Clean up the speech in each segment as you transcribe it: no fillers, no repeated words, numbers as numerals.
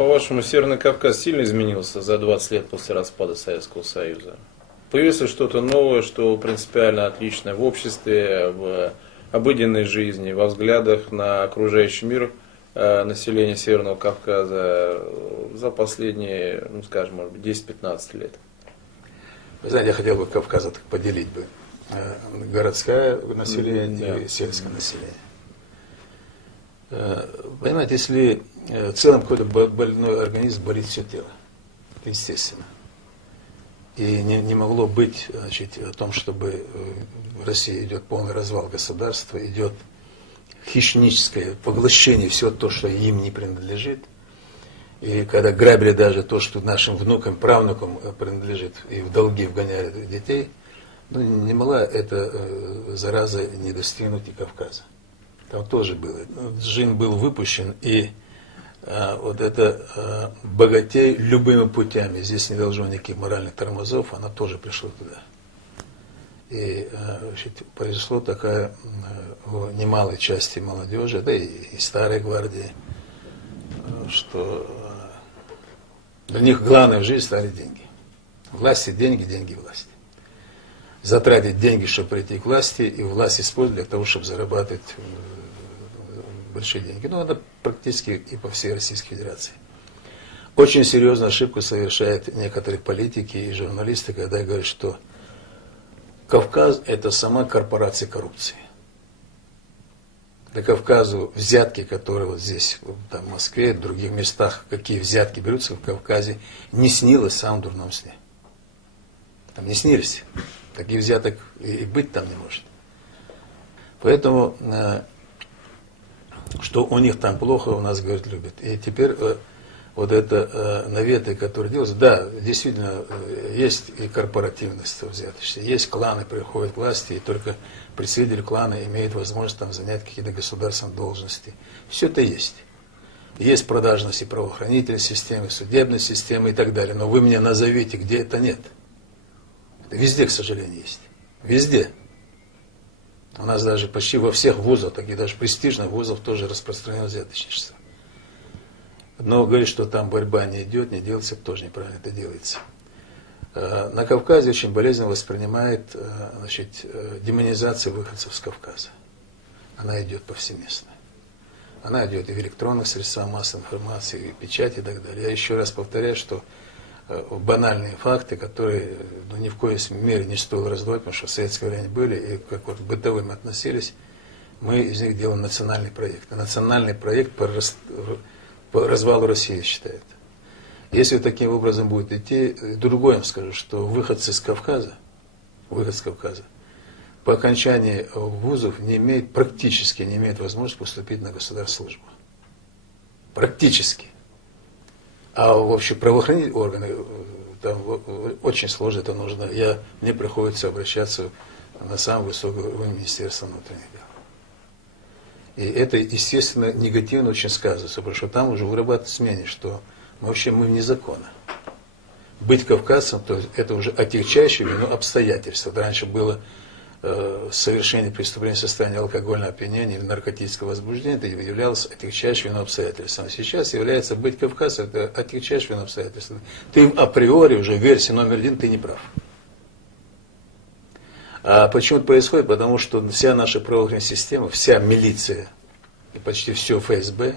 По-вашему, Северный Кавказ сильно изменился за 20 лет после распада Советского Союза? Появилось ли что-то новое, что принципиально отличное в обществе, в обыденной жизни, во взглядах на окружающий мир населения Северного Кавказа за последние, ну скажем, может быть, 10-15 лет? Вы знаете, я хотел бы Кавказ так поделить бы. Городское население и сельское население. Понимаете, если в целом какой-то больной организм болит все тело, это естественно. И не могло быть, значит, о том, чтобы в России идет полный развал государства, идет хищническое поглощение всего то, что им не принадлежит. И когда грабили даже то, что нашим внукам, правнукам принадлежит, и в долги вгоняли детей, ну, не могла эта зараза не достигнуть и Кавказа. Там тоже было. Джин был выпущен, и вот это богатей любыми путями. Здесь не должно никаких моральных тормозов, она тоже пришла туда. И значит, произошло такая в немалой части молодежи, да и старой гвардии, что для них главное в жизни стали деньги. Власти, деньги, деньги, власти. Затратить деньги, чтобы прийти к власти, и власть использовать для того, чтобы зарабатывать большие деньги. Ну, это практически и по всей Российской Федерации. Очень серьезную ошибку совершают некоторые политики и журналисты, когда говорят, что Кавказ – это сама корпорация коррупции. До Кавказу взятки, которые вот здесь, там, в Москве, в других местах, какие взятки берутся в Кавказе, не снилось в самом дурном сне. Там не снились. Таких взяток и быть там не может. Поэтому, что у них там плохо, у нас, говорят, любят. И теперь вот это наветы, которые делаются, да, действительно, есть и корпоративность взяточности, есть кланы, приходят к власти, и только представитель клана имеет возможность там занять какие-то государственные должности. Все это есть. Есть продажность и правоохранительной системы, судебной системы и так далее. Но вы мне назовите, где это нет. Это везде, к сожалению, есть. Везде. У нас даже почти во всех вузах, таких даже престижных вузах, тоже распространено взяточничество. Но говорит, что там борьба не идет, не делается, тоже неправильно это делается. На Кавказе очень болезненно воспринимает, значит, демонизация выходцев с Кавказа. Она идет повсеместно. Она идет и в электронных средствах массовой информации, и в печати и так далее. Я еще раз повторяю, что банальные факты, которые ни в коей мере не стоило раздавать, потому что в советское время были, и как вот к бытовым относились, мы из них делаем национальный проект. Национальный проект по развалу России считает. Если таким образом будет идти, другое вам скажу, что выходцы с Кавказа, по окончании вузов практически не имеют возможности поступить на государственную службу. Практически. А вообще правоохранительные органы, там очень сложно это нужно. Мне приходится обращаться на самое высокое уровень Министерства внутренних дел. И это, естественно, негативно очень сказывается, потому что там уже вырабатывается мнение, что вообще мы вне закона. Быть кавказцем, то это уже отягчающее вину обстоятельства. Раньше было совершение преступления в состоянии алкогольного опьянения или наркотического возбуждения, это являлось отягчающим вину обстоятельством. А сейчас является быть кавказцем, это отягчающим вину обстоятельством. Ты априори уже, версия номер 1, ты не прав. А почему это происходит? Потому что вся наша правоохранительная система, вся милиция и почти все ФСБ,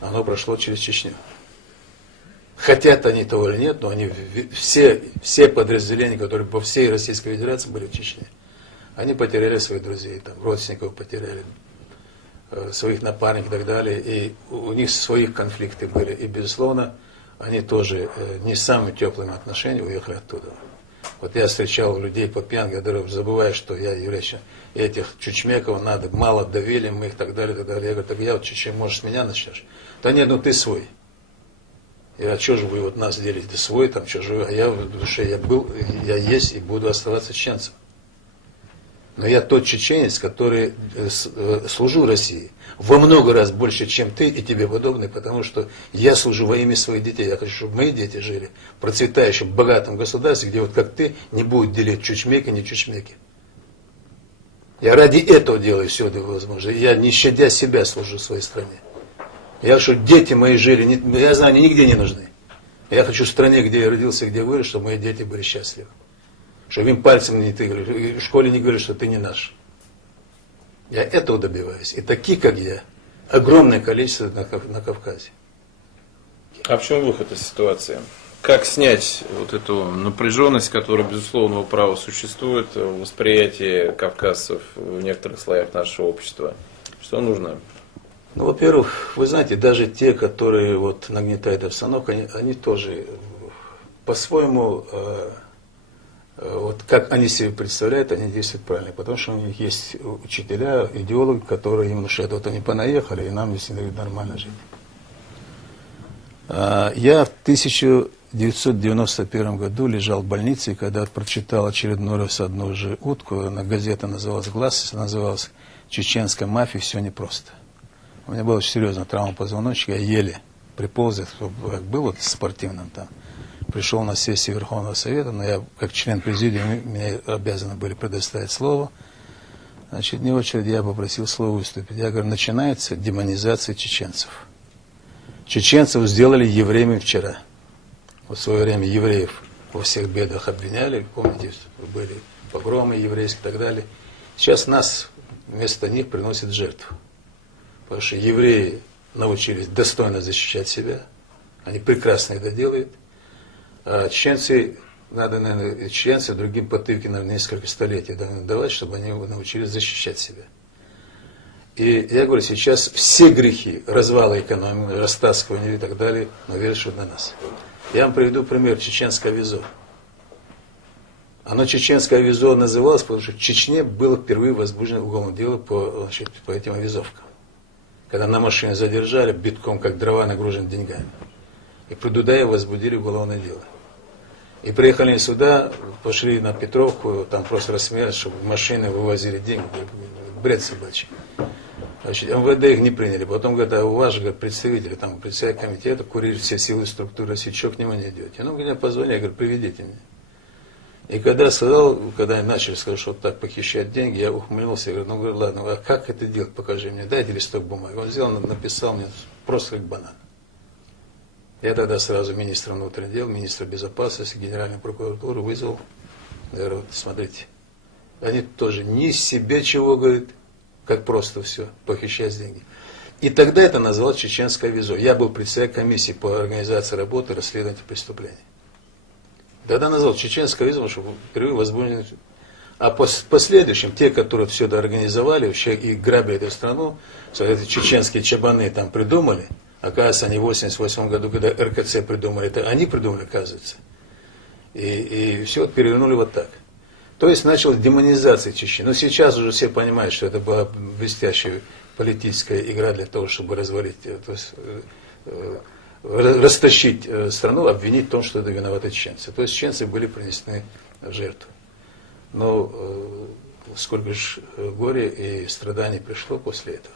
оно прошло через Чечню. Хотят они того или нет, но они все подразделения, которые по всей Российской Федерации были в Чечне, они потеряли своих друзей, там, родственников потеряли, своих напарников и так далее. И у них своих конфликты были. И, безусловно, они тоже не с самыми теплыми отношениями уехали оттуда. Вот я встречал людей по пьянке, забывая, что я являюсь этих чучмеков, надо, мало довели мы их, так далее, так далее. Я говорю, так я вот чуть-чуть, может, с меня начнешь? Да нет, ну ты свой. А что же вы вот нас делите? Ты свой, там чужой, а я в душе, я был, я есть и буду оставаться чеченцем. Но я тот чеченец, который служу России во много раз больше, чем ты и тебе подобные, потому что я служу во имя своих детей. Я хочу, чтобы мои дети жили в процветающем, богатом государстве, где вот как ты не будет делить чучмеки, не чучмеки. Я ради этого делаю все это возможно. Я, не щадя себя, служу своей стране. Я хочу, чтобы дети мои жили, я знаю, они нигде не нужны. Я хочу в стране, где я родился, где вырос, чтобы мои дети были счастливы. Чтобы им пальцем не тыкали, в школе не говорили, что ты не наш. Я этого добиваюсь. И таких, как я, огромное количество на Кавказе. А в чем выход из ситуации? Как снять вот эту напряженность, которая, безусловно, право существует в восприятии кавказцев в некоторых слоях нашего общества? Что нужно? Ну, во-первых, вы знаете, даже те, которые вот нагнетают обстановку, они тоже по-своему, вот как они себе представляют, они действуют правильно. Потому что у них есть учителя, идеологи, которые им внушают, вот они понаехали, и нам здесь не дают нормально жить. Я в 1991 году лежал в больнице, и когда прочитал очередной раз одну же утку, газета называлась «Глаз», называлась «Чеченская мафия, все непросто». У меня была очень серьезная травма позвоночника, я еле приполз, как был вот спортивным там. Пришел на сессию Верховного Совета, но я, как член президиума, мне обязаны были предоставить слово. Значит, не очередь, я попросил слово выступить. Я говорю, начинается демонизация чеченцев. Чеченцев сделали евреями вчера. В свое время евреев во всех бедах обвиняли, помните, были погромы еврейские и так далее. Сейчас нас вместо них приносят жертву. Потому что евреи научились достойно защищать себя, они прекрасно это делают. А чеченцы, надо, наверное, чеченцы другим потывки, наверное, несколько столетий давать, чтобы они научились защищать себя. И я говорю, сейчас все грехи развала экономики, растаскивания и так далее, но вешают на нас. Я вам приведу пример чеченское визо. Оно чеченское визо называлось, потому что в Чечне было впервые возбуждено уголовное дело по этим авизовкам. Когда на машине задержали, битком, как дрова, нагружены деньгами. И при Дудаеве возбудили уголовное дело. И приехали сюда, пошли на Петровку, там просто рассмеялись, чтобы машины вывозили деньги. Бред собачий. Значит, МВД их не приняли. Потом говорят, а у вас же, говорят, представители, там, председатель комитета, курирует все силы структуры России, что к нему не идете? Ну, мне позвонили, я говорю, приведите меня. И когда сказал, когда начали сказать, что вот так похищать деньги, я ухмыльнулся, я говорю, ну, говорю, ладно, а как это делать, покажи мне, дайте листок бумаги. Он взял, написал мне просто как банан. Я тогда сразу министра внутренних дел, министра безопасности, генеральную прокуратуру вызвал. Я говорю, вот смотрите, они тоже ни себе чего, говорит, как просто все, похищать деньги. И тогда это называлось чеченское визо. Я был председателем комиссии по организации работы и расследованию преступлений. Тогда назвал чеченское визо, потому что впервые возбуждены. А по последующим, те, которые все это организовали, вообще и грабили эту страну, эти чеченские чабаны там придумали, оказывается, они в 1988 году, когда РКЦ придумали, это они придумали, оказывается. И все перевернули вот так. То есть началась демонизация Чечни. Но сейчас уже все понимают, что это была блестящая политическая игра для того, чтобы развалить, то есть, растащить страну, обвинить в том, что это виноваты чеченцы. То есть чеченцы были принесены в жертву. Но сколько же горя и страданий пришло после этого.